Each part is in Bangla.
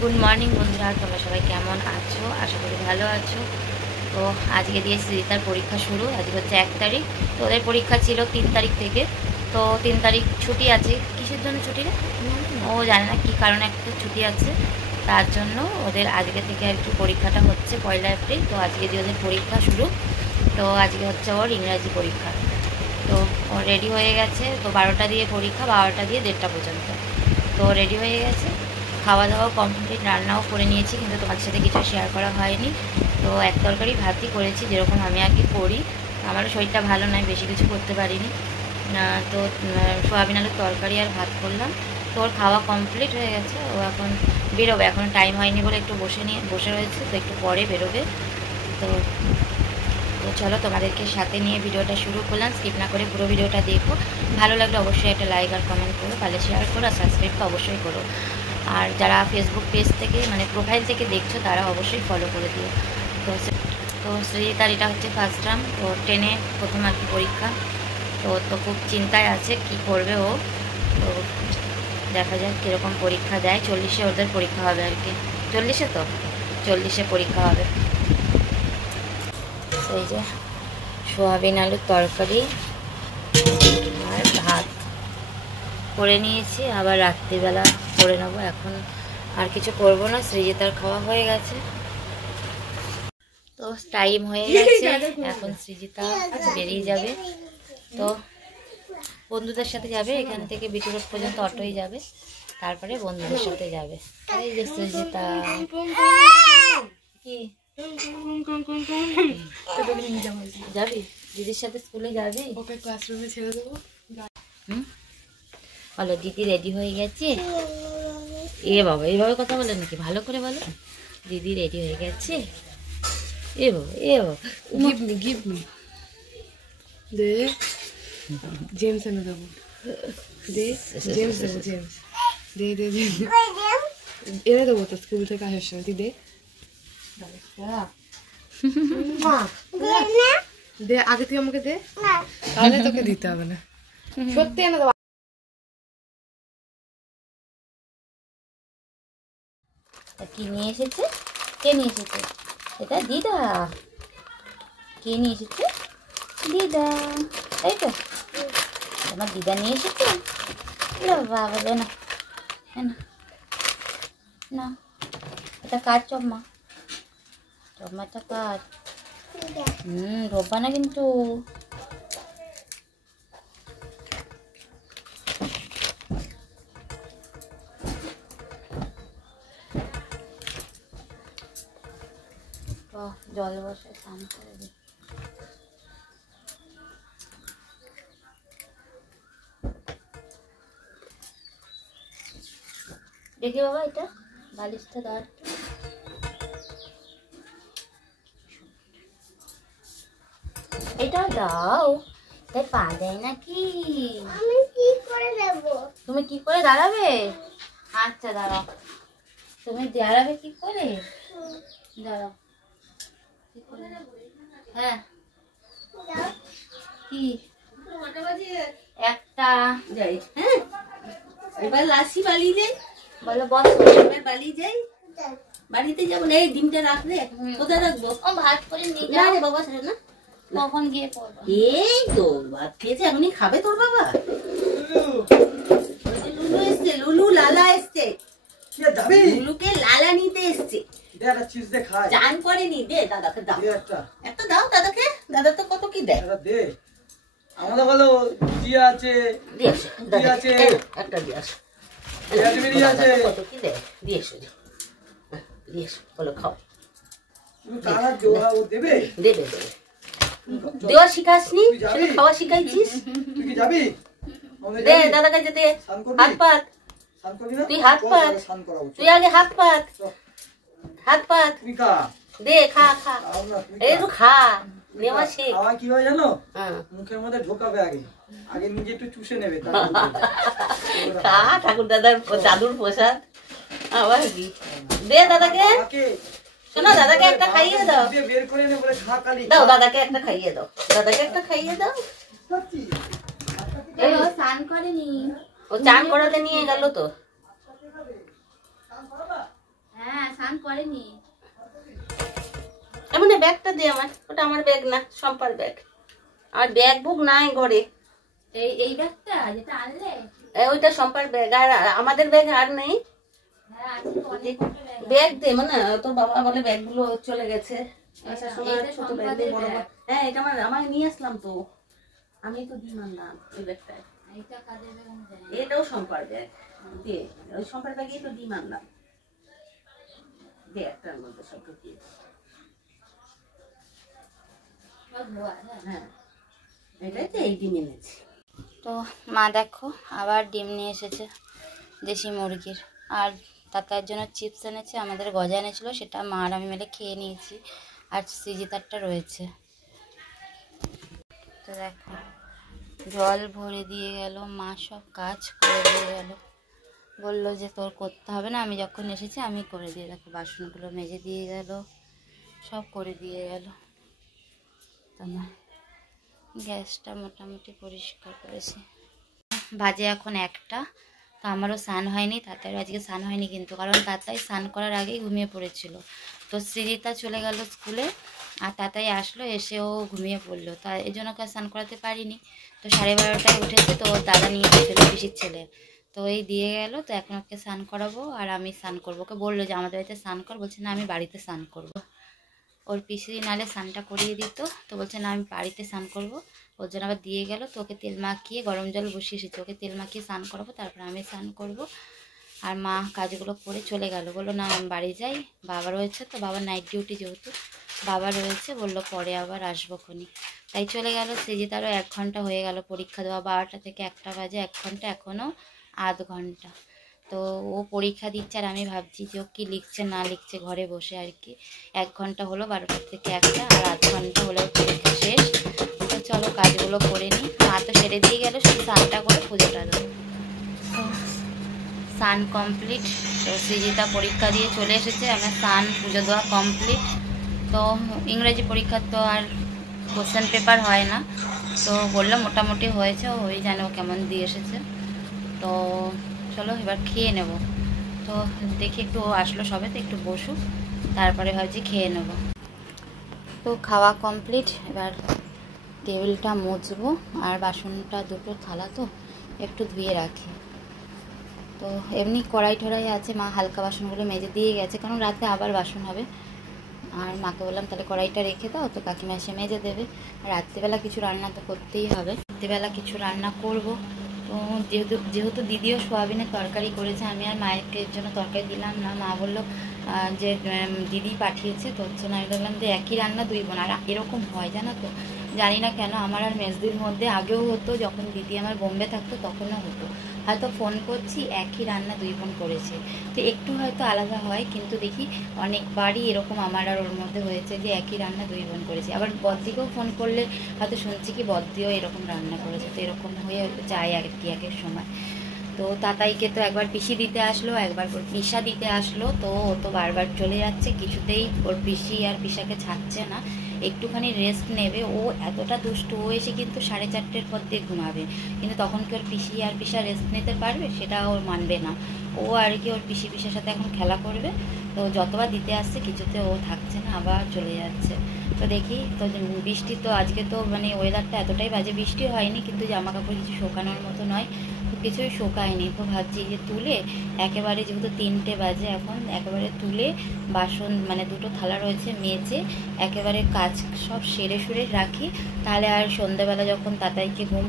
গুড মর্নিং বন্ধুরা, তোমরা সবাই কেমন আছো? আশা করি ভালো আছো। তো আজকে দিয়ে সৃজিতার পরীক্ষা শুরু। আজকে হচ্ছে 1 তারিখ। তো ওদের পরীক্ষা ছিল 3 তারিখ থেকে। তো 3 তারিখ ছুটি আছে। কিসের জন্য ছুটি রে? ও জানে না কী কারণে একটা ছুটি আছে, তার জন্য ওদের আজকে থেকে আর কি পরীক্ষাটা হচ্ছে 1 এপ্রিল। তো আজকে দিয়ে ওদের পরীক্ষা শুরু। তো আজকে হচ্ছে ওর ইংরাজি পরীক্ষা। তো ও রেডি হয়ে গেছে। তো 12টা দিয়ে পরীক্ষা, 12টা দিয়ে 1:30 পর্যন্ত। তো রেডি হয়ে গেছে, খাওয়া দাওয়া কমপ্লিট, রান্নাও করে নিয়েছি, কিন্তু তোমাদের সাথে কিছু শেয়ার করা হয়নি। তো এক তরকারি ভাতই করেছি, যেরকম আমি আর কি করি। আমারও শরীরটা ভালো নয়, বেশি কিছু করতে পারিনি। তো সোয়াবিন আলুর তরকারি আর ভাত করলাম। তো ওর খাওয়া কমপ্লিট হয়ে গেছে। ও এখন বেরোবে, এখন টাইম হয়নি বলে একটু বসে রয়েছে। তো একটু পরে বেরোবে। তো চলো তোমাদেরকে সাথে নিয়ে ভিডিওটা শুরু করলাম। স্কিপ না করে পুরো ভিডিওটা দেখো। ভালো লাগলে অবশ্যই একটা লাইক আর কমেন্ট করো, পারলে শেয়ার করো, আর সাবস্ক্রাইব তো অবশ্যই করো। আর যারা ফেসবুক পেজ থেকে মানে প্রোফাইল থেকে দেখছো তারা অবশ্যই ফলো করে দিও। তো সৃজিতার এটা হচ্ছে ফার্স্ট টার্ম। তো 10-এ প্রথম আর কি পরীক্ষা। তো খুব চিন্তায় আছে কি করবে ও। তো দেখা যাক কীরকম পরীক্ষা দেয়। 40-এ ওদের পরীক্ষা হবে আর কি। 40-এ তো 40-এ পরীক্ষা হবে। এই যে সোয়াবিন আলুর তরকারি আর ভাত করে নিয়েছি, আবার রাত্রিবেলা করে নেবো। এখন আর কিছু করবো না, সৃজিতার খাওয়া হয়ে গেছে। তো টাইম হয়ে গেছে, এখন সৃজিতা বেরিয়ে যাবে। তো বন্ধুদের সাথে যাবে, এখান থেকে বিটি রোড পর্যন্ত অটোই যাবে, তারপরে বন্ধুদের সাথে যাবে। এই যে সৃজিতা কি যাবি দিদির সাথে স্কুলে যাবি? ওকে ক্লাসরুমে ছেড়ে দেবো। বলো দিদি রেডি হয়ে গেছে। এ বাবা এইভাবে কথা বলে নাকি? ভালো করে বলো, দিদি রেডি হয়ে গেছে। এ বাবা এ বাবা, গিভ মি দে। জেমস এনে দেবো, দে জেমস দেবো, জেমস দে দে দে এনে দেবো তো স্কুল থেকে আসার সময়। তুই দে দে, আগে তুই আমাকে দে, তাহলে তোকে দিতে হবে না। সত্যি এনে দেবো। কি নিয়ে এসেছে? কে নিয়ে এসেছে? এটা দিদা। কে নিয়ে এসেছে? দিদা, তাই তো? আমার দিদা নিয়ে এসেছে। বাবা দে না না, এটা কার চম্মা? চম্মাটা কার? ঢোবা না কিন্তু। জল বসে স্নান করে দিই। দেখি বাবা, এটা বালিশটা দাও। এটা দাও, তাই পা দেয় নাকি? আমি কি করে দেব? তুমি কি করে দাঁড়াবে? আচ্ছা দাঁড়াও, তুমি দাঁড়াবে কি করে? দাঁড়াও, হ্যাঁ কি একটা যাই। হ্যাঁ এবার লাসি বালি যাই, বলো বস এবার বালি যাই। বাড়িতে যাবো না, এই ডিমটা রাখলে কোথায় রাখবো? ও ভাত করে নিয়ে যাও রে বাবা, সেটা না কখন গিয়ে পড়বো। এই তো ভাত খেয়েছে, এখনই খাবে তোর বাবা? লুলু এসছে, লুলু লালা এসছে, লুলুকে লালা নিতে এসছে। চান করেনি, দে দাদাকে দাও একটা, দাও দাদাকে, দাদা তো কত কি দেয়। আমাদের বলো জি আছে, আছে একটা দিয়ে আসো, কত কি দেয়, দিয়ে এসো দিয়ে এসো, বলো খাও। দেবে দেবে দেবে, দেওয়া শিখাসনি, শুধু খাওয়া শিখাইছিস। তুই কি যাবি? দে দাদাকে যেতে হাত পাত, তুই হাত পাত, তুই আগে হাত পাত, হাত পাত দে, খা খা, এই তো খা, নেওয়া শেখ। খাওয়া কি হয় জানো? মুখের মধ্যে ঢোকাবে, আগে আগে নিজে একটু চুষে নেবে। খা, ঠাকুর দাদার দাদুর প্রসাদ। আবার কি দে দাদাকে, শোনো দাদাকে একটা খাইয়ে দাও, বের করে নে বলে খা, কালি দাও দাদাকে একটা খাইয়ে দাও, দাদাকে একটা খাইয়ে দাও। ও স্নান করেনি, ও চান করাতে নিয়ে গেল তো। স্নান করেনি। এমন ব্যাগটা দে আমার, ওটা আমার ব্যাগ না, সম্পার ব্যাগ। আর ব্যাগ বুক নাই ঘরে। এই ব্যাগটা যেটা আনলে ওইটা সম্পার ব্যাগ, আর আমাদের ব্যাগ আর নেই। ব্যাগ দে, মানে তোর বাবা বলে ব্যাগ গুলো চলে গেছে। ছোট ব্যাগ দিয়ে বড় ব্যাগ। হ্যাঁ এটা আমার নিয়ে আসলাম তো, আমি তো দিয়ে আনলাম এই ব্যাগটায়। এটাও সম্পার ব্যাগ দে, ওই সম্পার ব্যাগেই তো ডিম আনলাম। দে একটার মধ্যে সব ঢুকিয়ে। হ্যাঁ এটাই তো এই ডিম এনেছি। তো মা দেখো আবার ডিম নিয়ে এসেছে দেশি মুরগির, আর তাতার জন্য চিপস এনেছে, আমাদের গজা এনেছিল, সেটা মা আর আমি মিলে খেয়ে নিয়েছি, আর সিজিতারটা রয়েছে। তো দেখো জল ভরে দিয়ে গেল, মা সব কাজ করে দিয়ে গেল, বললো যে তোর করতে হবে না, আমি যখন এসেছি আমি করে দিয়ে, দেখো বাসনগুলো মেজে দিয়ে গেল, সব করে দিয়ে গেল। তোমার গ্যাসটা মোটামুটি পরিষ্কার করেছি। বাজে এখন 1টা, তো আমারও স্নান হয়নি, তাতারও আজকে স্নান হয়নি কিন্তু, কারণ তাতাই স্নান করার আগেই ঘুমিয়ে পড়েছিল। তো সৃজিতা চলে গেল স্কুলে, আর তাতাই আসলো, এসেও ঘুমিয়ে পড়লো, তা এই জন্য ওকে স্নান করাতে পারিনি। তো 12:30টায় উঠেছে, তো দাদা নিয়ে গেছিলো পিসির ছেলে, তো এই দিয়ে গেল। তো এখন ওকে স্নান করাবো, আর আমি স্নান করবো। ওকে বললো যে আমাদের বাড়িতে স্নান কর, বলছে না আমি বাড়িতে স্নান করবো। ওর পিসি নালে স্নানটা করিয়ে দিত, তো বলছে না আমি বাড়িতে স্নান করবো, ওর জন্য আবার দিয়ে গেল। তো ওকে তেল মাখিয়ে গরম জল বসিয়ে এসেছে, ওকে তেল মাখিয়ে স্নান করাবো, তারপর আমি স্নান করবো। আর মা কাজগুলো করে চলে গেল, বললো না আমি বাড়ি যাই, বাবা রয়েছে, তো বাবার নাইট ডিউটি যেহেতু বাবা রয়েছে, বললো পরে আবার আসবো খনি, তাই চলে গেল। সৃজিতারও 1 ঘন্টা হয়ে গেল পরীক্ষা দেওয়া, 12টা থেকে 1টা বাজে, 1 ঘন্টা, এখনও আধ ঘন্টা। তো ও পরীক্ষা দিচ্ছে, আর আমি ভাবছি যে ও কী লিখছে না লিখছে ঘরে বসে আর কি। 1 ঘন্টা হলো, 12টা থেকে 1টা, আর আধ ঘন্টা হলো পরীক্ষা শেষ। তো চলো কাজগুলো করে নিই। মা তো সেরে দিয়ে গেল, শুধু স্নানটা করে পুজোটা দেবো। তো স্নান কমপ্লিট, তো সৃজিতা পরীক্ষা দিয়ে চলে এসেছে, আমার স্নান পুজো দেওয়া কমপ্লিট। তো ইংরেজি পরীক্ষার তো আর কোশ্চেন পেপার হয় না, তো বললাম মোটামুটি হয়েছে, ওই জানে ও কেমন দিয়ে এসেছে। তো চলো এবার খেয়ে নেব। তো দেখি একটু ও আসলো সবে, তো একটু বসুক, তারপরে ভাবছি খেয়ে নেব। তো খাওয়া কমপ্লিট, এবার টেবিলটা মুছবো, আর বাসনটা দুটো থালা তো একটু ধুয়ে রাখি। তো এমনি কড়াই টড়াই আছে, মা হালকা বাসনগুলো মেজে দিয়ে গেছে, কারণ রাতে আবার বাসন হবে। আর মাকে বললাম তাহলে কড়াইটা রেখে দাও, তো কাকিমা এসে মেজে দেবে। আর রাত্রিবেলা কিছু রান্না তো করতেই হবে, রাত্রিবেলা কিছু রান্না করব। তো যেহেতু দিদিও সোয়াবিনের তরকারি করেছে, আমি আর মায়ের জন্য তরকারি দিলাম না। মা বললো যে দিদি পাঠিয়েছে, তো হচ্ছে না, আমি বললাম যে একই রান্না 2 বোন। আর এরকম হয় জানো তো, জানি না কেন, আমার আর মেজদির মধ্যে আগেও হতো, যখন দিদি আমার বোম্বে থাকতো তখনও হতো, হয়তো ফোন করছি একই রান্না 2 বোন করেছে, তো একটু হয়তো আলাদা হয়, কিন্তু দেখি অনেকবারই এরকম আমার আর ওর মধ্যে হয়েছে যে একই রান্না 2 বোন করেছে। আবার বদ্দিকেও ফোন করলে হয়তো শুনছি কি বদ্দিও এরকম রান্না করেছে, তো এরকম হয়ে যায় আর কি একের সময়। তো তাতাইকে তো একবার পিসি দিতে আসলো, একবার ওর পিসা দিতে আসলো, তো ও তো বারবার চলে যাচ্ছে, কিছুতেই ওর পিসি আর পিসাকে ছাড়ছে না, একটুখানি রেস্ট নেবে। ও এতটা দুষ্ট, ও এসে কিন্তু 4:30টার পর দিয়ে ঘুমাবে, কিন্তু তখন কি ওর পিসি আর পিসা রেস্ট নিতে পারবে? সেটা ওর মানবে না। ও আর কি ওর পিসার সাথে এখন খেলা করবে। তো যতবার দিতে আসছে কিছুতে ও থাকছে না, আবার চলে যাচ্ছে। তো দেখি, তো বৃষ্টি তো আজকে তো মানে ওয়েদারটা এতটাই বাজে, বৃষ্টি হয়নি, কিন্তু জামা কাপড় কিছু শোকানোর মতো নয়, তো কিছুই শোকায়নি। তো ভাবছি যে তুলে একেবারে, যেহেতু 3টে বাজে এখন, একেবারে তুলে বাসন মানে 2টো থালা রয়েছে, মেজে একেবারে কাজ সব সেরে সুরে রাখি, তাহলে আর সন্ধ্যাবেলা যখন তাতাইকে ঘুম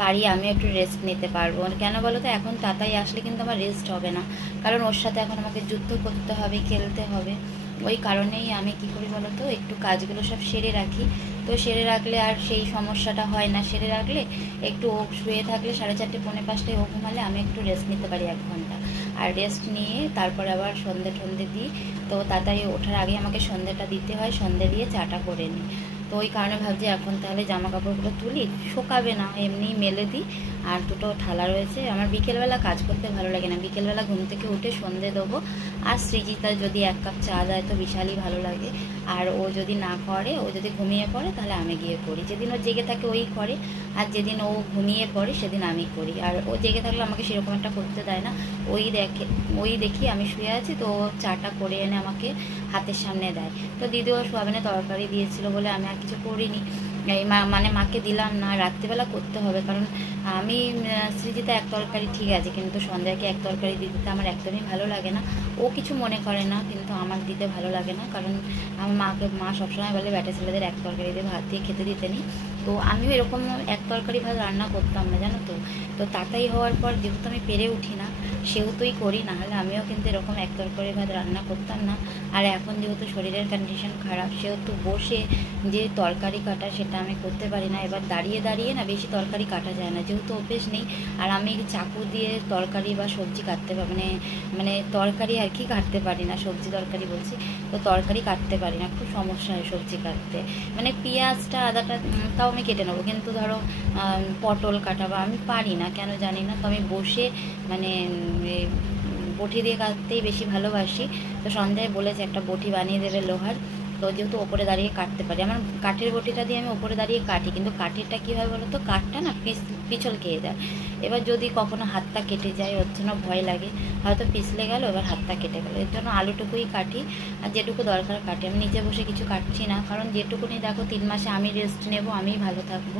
পাড়িয়ে আমি একটু রেস্ট নিতে পারবো। কেন বলো তো, এখন তাতাই আসলে কিন্তু আমার রেস্ট হবে না, কারণ ওর সাথে এখন আমাকে যুদ্ধ করতে হবে, খেলতে হবে। ওই কারণেই আমি কী করি বলো তো, একটু কাজগুলো সব সেরে রাখি। তো সেরে রাখলে আর সেই সমস্যাটা হয় না, সেরে রাখলে একটু ও শুয়ে থাকলে 4:30 পৌনে 5টায় ও ঘুমালে আমি একটু রেস্ট নিতে পারি 1 ঘন্টা, আর রেস্ট নিয়ে তারপর আবার সন্ধে দিই। তো তাড়াতাড়ি ওঠার আগে আমাকে সন্ধেটা দিতে হয়, সন্ধে দিয়ে চাটা করে নিই। তো ওই কারণে ভাবছি এখন তাহলে জামা কাপড়গুলো তুলি, শোকাবে না, এমনি মেলে দিই। আর দুটো থালা রয়েছে। আমার বিকেলবেলা কাজ করতে ভালো লাগে না, বিকেলবেলা ঘুম থেকে উঠে সন্ধে দেবো। আর সৃজিতা যদি 1 কাপ চা দেয় তো বিশালই ভালো লাগে। আর ও যদি না করে, ও যদি ঘুমিয়ে পড়ে তাহলে আমি গিয়ে করি। যেদিন ও জেগে থাকে ওই করে, আর যেদিন ও ঘুমিয়ে পড়ে সেদিন আমি করি। আর ও জেগে থাকলে আমাকে সেরকম একটা করতে দেয় না। ওই দেখি আমি শুয়ে আছি তো ও চাটা করে এনে আমাকে হাতের সামনে দেয়। তো দিদিও সোয়াবিনের তরকারি দিয়েছিল বলে আমি আর কিছু করিনি, এই মানে মাকে দিলাম না। রাত্রিবেলা করতে হবে, কারণ আমি সৃজিতা 1 তরকারি ঠিক আছে, কিন্তু সন্ধ্যাকে 1 তরকারি দিতে আমার একদমই ভালো লাগে না। ও কিছু মনে করে না, কিন্তু আমার দিতে ভালো লাগে না, কারণ আমার মা সবসময় বলে বেটা ছেলেদের 1 তরকারি দিয়ে ভাত দিয়ে খেতে দিতে নি। তো আমিও এরকম 1 তরকারি ভাত রান্না করতাম না, জানো তো। তো তাতাই হওয়ার পর যেহেতু আমি পেরে উঠি না, সেহেতুই করি, না হলে আমিও কিন্তু এরকম 1 তরকারি ভাত রান্না করতাম না। আর এখন যেহেতু শরীরের কন্ডিশন খারাপ, সেহেতু বসে যে তরকারি কাটা সেটা আমি করতে পারি না। এবার দাঁড়িয়ে দাঁড়িয়ে না বেশি তরকারি কাটা যায় না, যেহেতু অভ্যেস নেই। আর আমি চাকু দিয়ে তরকারি বা সবজি কাটতে মানে তরকারি আর কি কাটতে পারি না, সবজি তরকারি বলছি। তো তরকারি কাটতে পারি না, খুব সমস্যা হয় সবজি কাটতে। মানে পেঁয়াজটা আদাটা তাও আমি কেটে নেবো, কিন্তু ধরো পটল কাটা বা আমি পারি না, কেন জানি না। তো আমি বসে মানে বটি দিয়ে কাটতেই বেশি ভালোবাসি। তো সন্ধ্যায় বলেছে একটা বটি বানিয়ে দেবে লোহার। তো যেহেতু ওপরে দাঁড়িয়ে কাটতে পারি, আমার কাঠের বটিটা দিয়ে আমি ওপরে দাঁড়িয়ে কাটি, কিন্তু কাঠেরটা কী হয় বলো তো, কাঠটা না পিছল খেয়ে যায়। এবার যদি কখনো হাতটা কেটে যায় ওর জন্য ভয় লাগে, হয়তো পিছলে গেল, এবার হাতটা কেটে গেলো। এর জন্য আলুটুকুই কাটি, আর যেটুকু দরকার কাটি। আমি নিচে বসে কিছু কাটছি না, কারণ যেটুকুনি দেখো 3 মাসে আমি রেস্ট নেব, আমি ভালো থাকবো।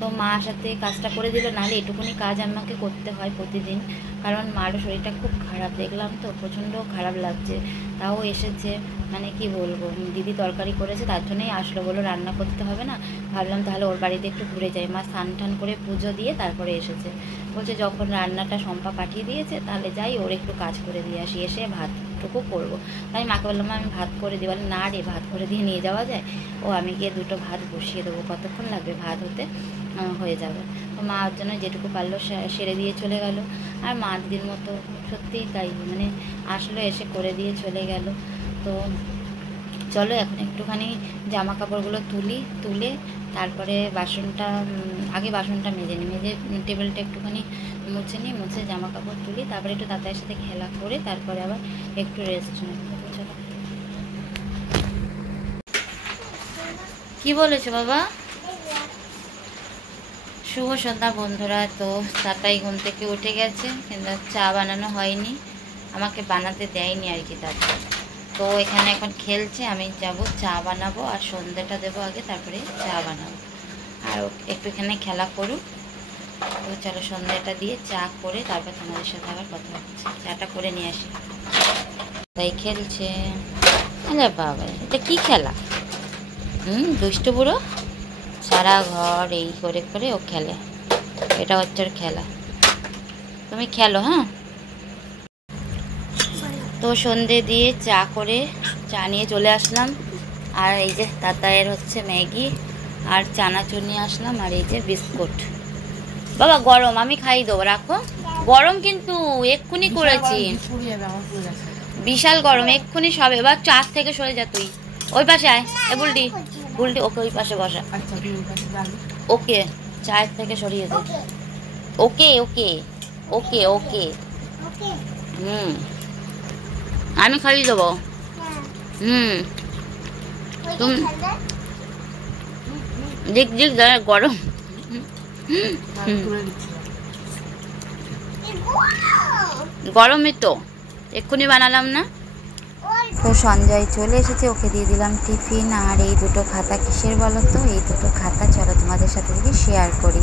তো মা সাথে কাজটা করে দিল, নাহলে এটুকুনি কাজ আমাকে করতে হয় প্রতিদিন, কারণ মারও শরীরটা খুব খারাপ। দেখলাম তো প্রচণ্ড খারাপ লাগছে। তাও এসেছে, মানে কি বলবো, দিদি তরকারি করেছে তার জন্যই আসলো, বলো রান্না করতে হবে না। ভাবলাম তাহলে ওর বাড়িতে একটু ঘুরে যাই। মা স্নান টান করে পুজো দিয়ে তারপরে এসেছে, বলছে যখন রান্নাটা শম্পা পাঠিয়ে দিয়েছে তাহলে যাই ওর একটু কাজ করে দিয়ে আসি, এসে ভাতটুকু করবো। তাই মাকে বললাম আমি ভাত করে দিই, বলে না রে ভাত করে দিয়ে নিয়ে যাওয়া যায়। ও আমি গিয়ে 2টো ভাত বসিয়ে দেবো, কতক্ষণ লাগবে ভাত হতে, হয়ে যাবে। তো মা ওর জন্য যেটুকু পারলো সেরে দিয়ে চলে গেল। আর মা দিদির মতো সত্যিই তাই, মানে আসলো এসে করে দিয়ে চলে গেল। তো চলো এখন একটুখানি জামা কাপড়গুলো তুলে তারপরে আগে বাসনটা মেজে টেবিলটা একটুখানি মুছে নিই, মুছে জামা কাপড় তুলি, তারপরে একটু তাতার সাথে খেলা করে তারপরে আবার একটু রেস্ট নেব। চলো। কি বলেছো বাবা? শুভ সন্ধ্যা বন্ধুরা। তো তাতাই ঘুম থেকে উঠে গেছে, কিন্তু চা বানানো হয়নি, আমাকে বানাতে দেয়নি আর কি তাতে। তো এখানে এখন খেলছে, আমি যাব চা বানাবো আর সন্ধ্যাটা দেবো আগে, তারপরে চা বানাবো। আর একটু এখানে খেলা করুক। তো চলো সন্ধ্যাটা দিয়ে চা করে তারপর তোমাদের সাথে আবার কথা হচ্ছে। চাটা করে নিয়ে আসি। তাই খেলছে। আরে বাবা, এটা কি খেলা? দুষ্টু বুড়ো সারা ঘর এই করে করে ও খেলে, এটা হচ্ছে ওর খেলা। তুমি খেলো, হ্যাঁ। তো সন্ধে দিয়ে চা নিয়ে চলে আসলাম। আর এই যে তাতায়ের হচ্ছে ম্যাগি আর চানাচুর নিয়ে আসলাম, আর এই যে বিস্কুট। বাবা গরম, আমি খাই দেবো, রাখো। গরম কিন্তু এক্ষুনি করেছি, বিশাল গরম এক্ষুনি সবে। এবার চার থেকে সরে যা তুই, ওই পাশে আয়। বুলটি ওকে ওই পাশে বসা। ওকে চায়ের থেকে সরিয়ে দে। ওকে ওকে ওকে ওকে আমি খাইয়ে দেবো। তুমি দেখ গরম। গরমই তো, এক্ষুনি বানালাম না। তো সঞ্জয় চলে এসেছে, ওকে দিয়ে দিলাম টিফিন। আর এই 2টো খাতা কিসের বলো তো? এই 2টো খাতা চলো তোমাদের সাথে যদি শেয়ার করি।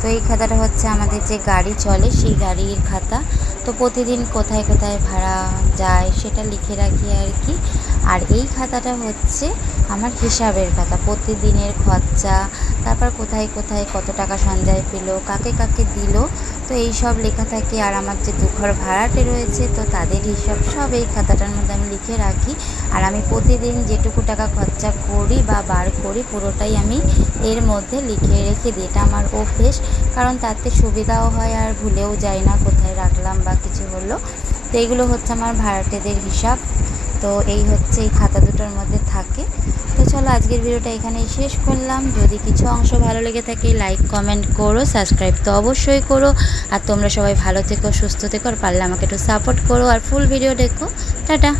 তো এই খাতাটা হচ্ছে আমাদের যে গাড়ি চলে সেই গাড়ির খাতা। তো প্রতিদিন কোথায় কোথায় ভাড়া যায় সেটা লিখে রাখি আর কি। আর এই খাতাটা হচ্ছে আমার হিসাবের খাতা, প্রতিদিনের খরচা, তারপর কোথায় কোথায় কত টাকা সঞ্চয় পেল, কাকে কাকে দিল, তো এই সব লেখা থাকে। আর আমার যে 2 ঘর ভাড়াটে রয়েছে, তো তাদের হিসাব সব এই খাতাটার মধ্যে আমি লিখে রাখি। আর আমি প্রতিদিন যেটুকু টাকা খরচা করি বা বার করি পুরোটাই আমি এর মধ্যে লিখে রেখে দিই। এটা আমার অভ্যেস, কারণ তাতে সুবিধাও হয় আর ভুলেও যাই না কোথায় রাখলাম বা কিছু হলো। তো এইগুলো হচ্ছে আমার ভাড়াটেদের হিসাব। তো এই হচ্ছে এই খাতা দুটোর মধ্যে থাকে। তো চলো আজকের ভিডিওটা এখানেই শেষ করলাম। যদি কিছু অংশ ভালো লেগে থাকে লাইক কমেন্ট করো, সাবস্ক্রাইব তো অবশ্যই করো। আর তোমরা সবাই ভালো থেকো, সুস্থ থেকো, আর পারলে আমাকে একটু সাপোর্ট করো আর ফুল ভিডিও দেখো। টাটা।